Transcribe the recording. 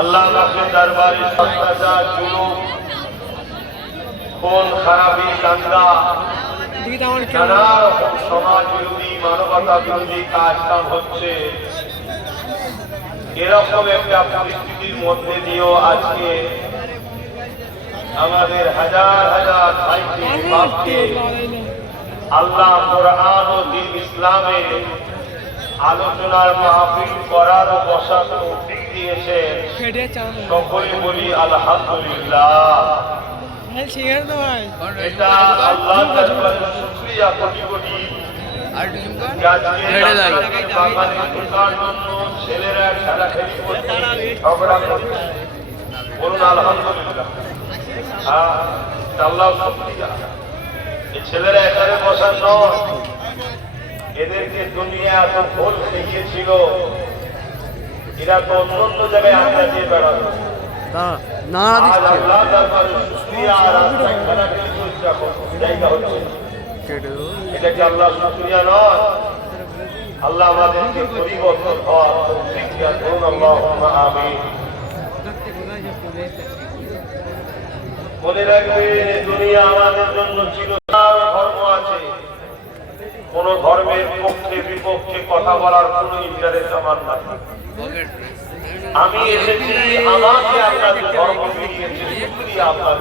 আল্লাহ পাকের দরবারে সত্যাচার, জুলুম, খুন খারাপি, দাঙ্গা, নানা রকম সমাজ বিরোধী, মানবতা বিরোধী কাজ কাম হচ্ছে। এরকম একটা পরিস্থিতির মধ্যে দিয়েও আজকে আমাদের হাজার হাজার ভাইকে বাপকে আল্লাহ কোরআন ও দ্বীন ইসলামে আলোচনার মাহফিল করার ও বসার তৌফিক দিয়েছে। সকলে বলি আলহামদুলিল্লাহ। এটা আল্লাহর দরবারে শুকরিয়া কোটি কোটি। ছেলেরা খেলাখেলি করছে, ঝগড়া করছে, বলুন আলহামদুলিল্লাহ। হ্যাঁ, আল্লাহ শুকরিয়া। এই ছেলেরা এখানে বসার নয়, এদেরকে দুনিয়া এত ভুল শিখিয়েছিল, এরা তো অন্য জায়গায় আড্ডা দিয়ে বেড়াতো। এটা কি আল্লাহ শুকরিয়া নয়? আল্লাহ আমাদেরকে পরিবর্তন হওয়ার তৌফিক দান করুন, আল্লাহুম্মা আমিন। মনে রাখবেন, দুনিয়া আমাদের জন্য চিরকাল ধর্ম আছে। কোন ধর্মের পক্ষে বিপক্ষে কথা বলার কোন ইন্টারেস্ট আমার নাই। আমি এসেছি আমাকে আপনাদের ধর্ম দিয়েছে, শুকরিয়া আপনার।